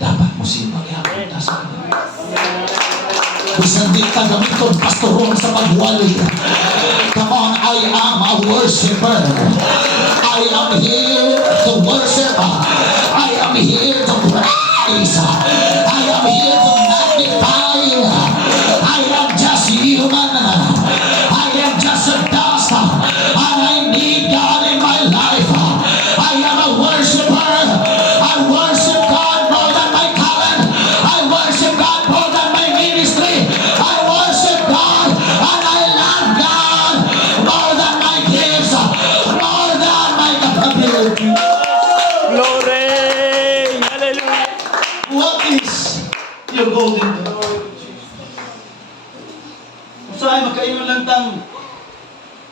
dapat mo siya maghapon sa kanya. Bisan di ka gamiton pastoron sa pagwali. Come on, I am a worshiper. I am here to worship. I am here to praise. I am here to magnify. I am just human. I am just a dust. And I need God in my life. I am a worshiper. I worship God more than my talent. I worship God more than my ministry. I worship God and I love God more than my gifts, more than my capability. Glory! Hallelujah! What is your golden dawn? Usahay makaingon lang tang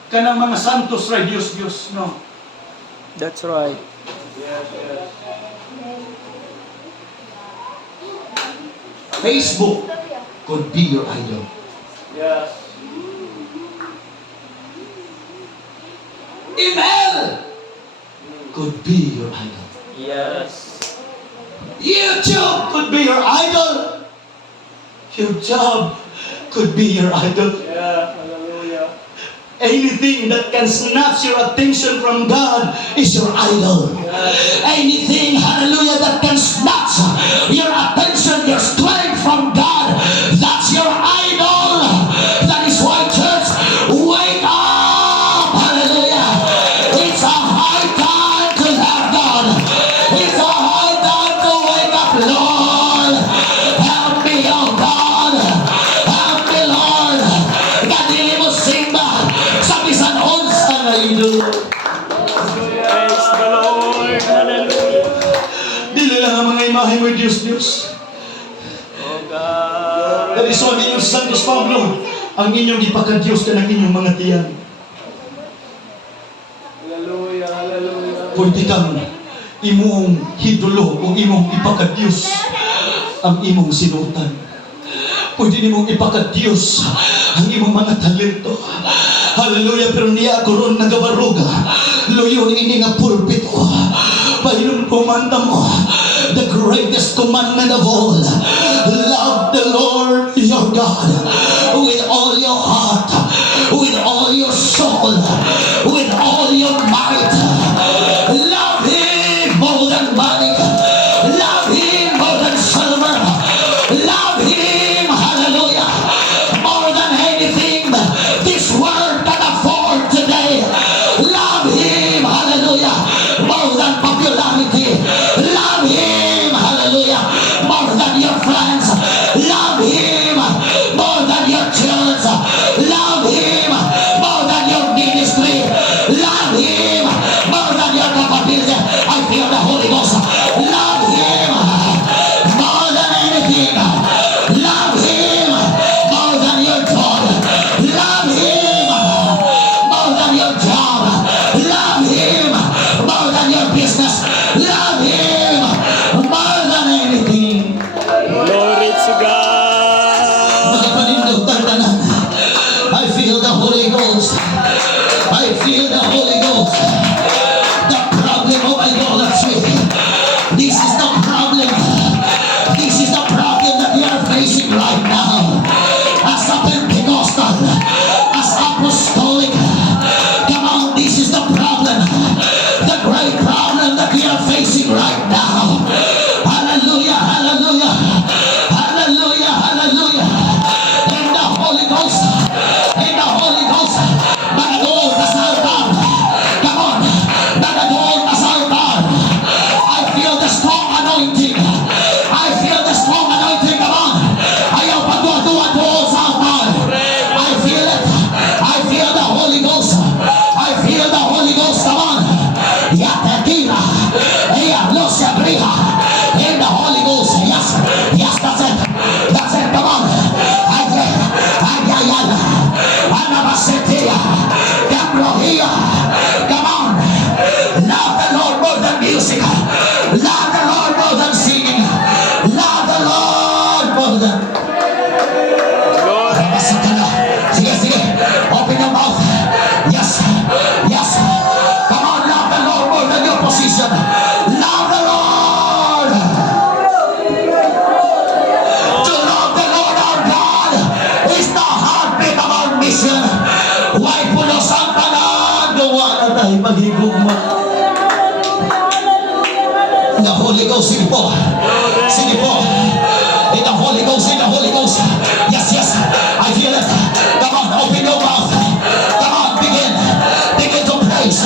kanang mga santos ra Dios, no? That's right. Facebook could be your idol. Yes. Email could be your idol. Yes. YouTube could be your idol. Your job could be your idol. Yeah. Hallelujah. Anything that can snatch your attention from God is your idol. Anything, hallelujah, that can snatch your attention, your strength from God, that's your idol. That is why, church, wake up, hallelujah. It's a high time to love God. It's a high time to wake up, Lord. Help me, oh God. Help me, Lord. Kadili mo simba sa bisan unsa nga idol. Praise the Lord. Hallelujah. Dili lang ang mga imahe mo Diyos. Oh God. That is why ninyo sa Santos Pablo, ang inyong ipaka-Diyos ka ng inyong mga tiyan. Hallelujah. Hallelujah. Pwede kang imong hidolo o imong ipaka-Diyos ang imong sinutan. Pwede nimong ipaka-Diyos ang imong mga talento. Hallelujah. Pero niya ako ron nagabaruga. Luyon ini nga pulpito. Pahinom kumanda mo. The greatest commandment of all. Love the Lord your God with all your heart, with all your soul, with all your might. Love Him more than money. Love Him more than silver. Love Him, hallelujah, more than anything this world can afford today. Love Him, hallelujah, more than popularity. Love Him, hallelujah, more than your friends. Love Him more than your church. Love Him more than your ministry. Love Him more than your capability. I feel the Holy Ghost. Love Him more than anything. Love Him more than your job. Love Him more than your job. Love Him more than your business. Love Him more than anything. Glory to God. Mga panindog tandanan, I feel the Holy Ghost. I feel the Holy Ghost. The problem of idolatry. This is the problem. This is the problem that we are facing right now. As a Pentecostal, as apostolic. Come on, this is the problem. The great problem that we are facing right now. Hallelujah, hallelujah. Hallelujah, hallelujah. In the Holy Ghost. In the Holy Ghost. Magadoon ka sa altar. Come on. Magadoon ka sa altar. I feel the strong anointing. I feel the strong anointing. Come on. Ayaw pagduwa-duwa doon sa altar. I feel it. I feel the Holy Ghost. I feel the Holy Ghost. Come on. Yatakira. Losia Briha. In the Holy Ghost. Yes. Yes, that's it. That's it. Come on. Agayana. Anabasetia. Gambrohia. Come on. Love the Lord more than music. Love the Lord more than singing. the Holy Ghost. Sige po. Sige po. In the Holy Ghost, in the Holy Ghost. Yes, yes. I feel it. Come on, open your mouth. Come on, begin. Begin to praise.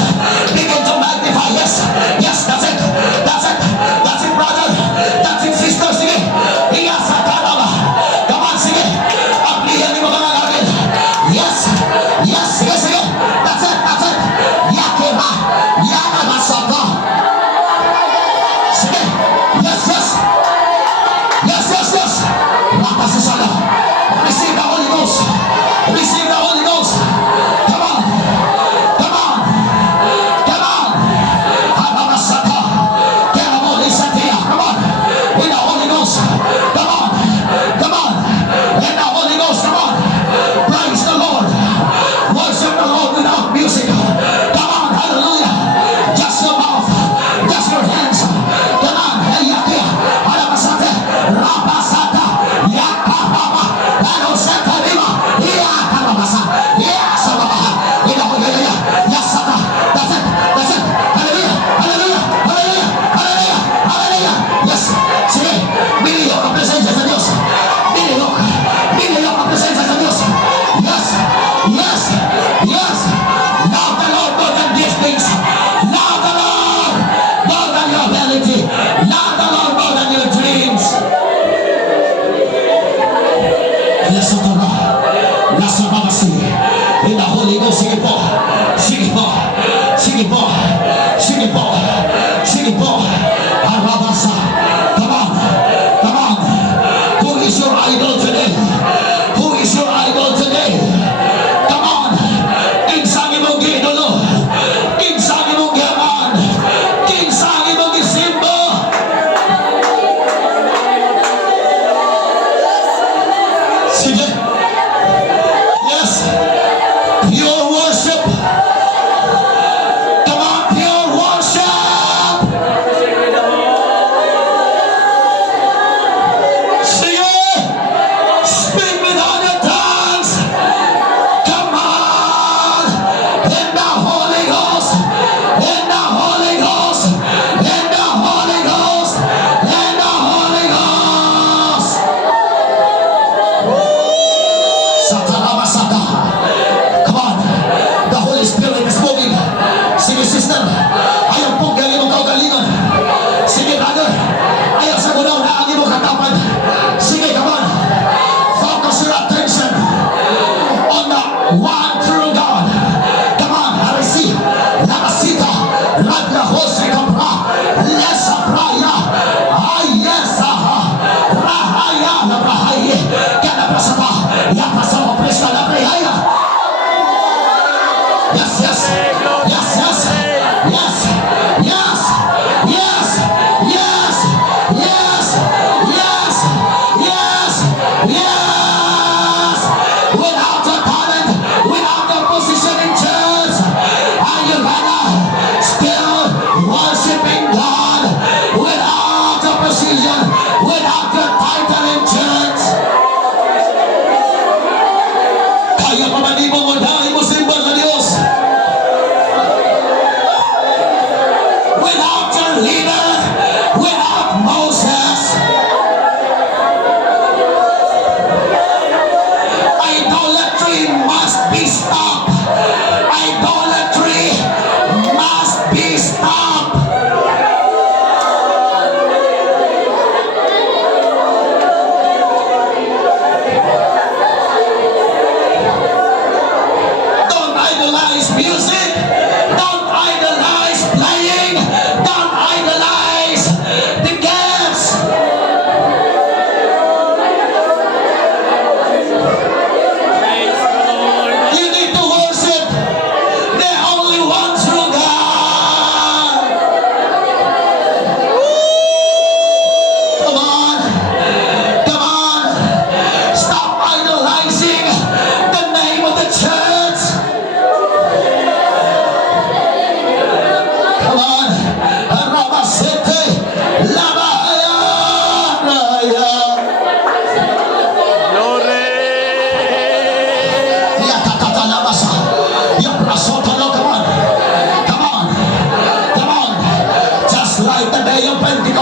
Begin to magnify. Yes. Yes, that's it. That's it. That's it, brother. That's it, sister. Sige. Iya sa kanama. Come on, sige. Aplihan mo mga natin. Yes. Yes, sige, sige. That's it. That's it. Yakima. Yanamasaka. Sige. Yes, yes. Yes, yes, yes. Lakas sa sana.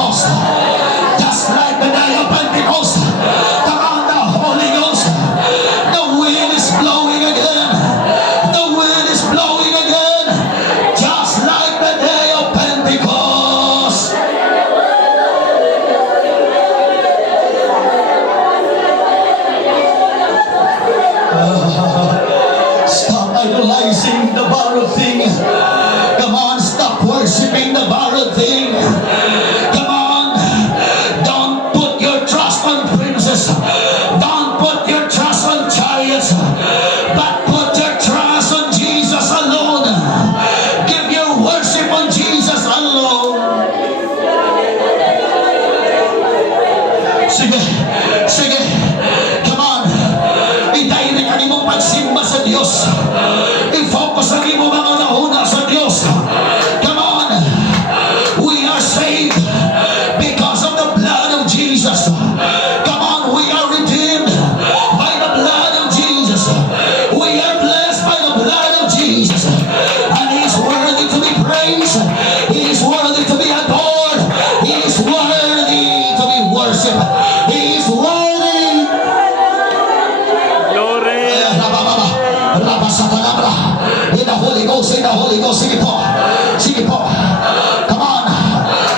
Pentecost. Just like the day of Pentecost. Come on, the Holy Ghost. The wind is blowing again. The wind is blowing again. Just like the day of Pentecost. Stop idolizing the borrowed thing. Come on, stop worshiping the borrowed thing. Come on, don't put your trust on princes. Don't put your trust on chariots. But put your trust on Jesus alone. Give your worship on Jesus alone. Sige, sige. Come on. I-direct ang imong pagsimba sa Diyos. I-focus ang imong mga nauna sa Diyos. Come on. We are saved because of the blood of Jesus. Come on. We are redeemed by the blood of Jesus. We are blessed by the blood of Jesus. And He is worthy to be praised. He is worthy to be adored. He is worthy to be worshipped. He is worthy. Glory. In the Holy Ghost, in the Holy Ghost. Sige po. Sige po. Come on.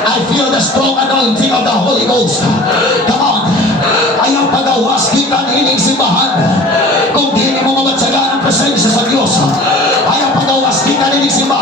I feel the strong anointing of the Holy Ghost. Come on. Ayaw pagawas kita ng ining simbahan. Kung di mo mamatsaga ng presensya sa Diyos. Ayaw pagawas kita ng ining simbahan.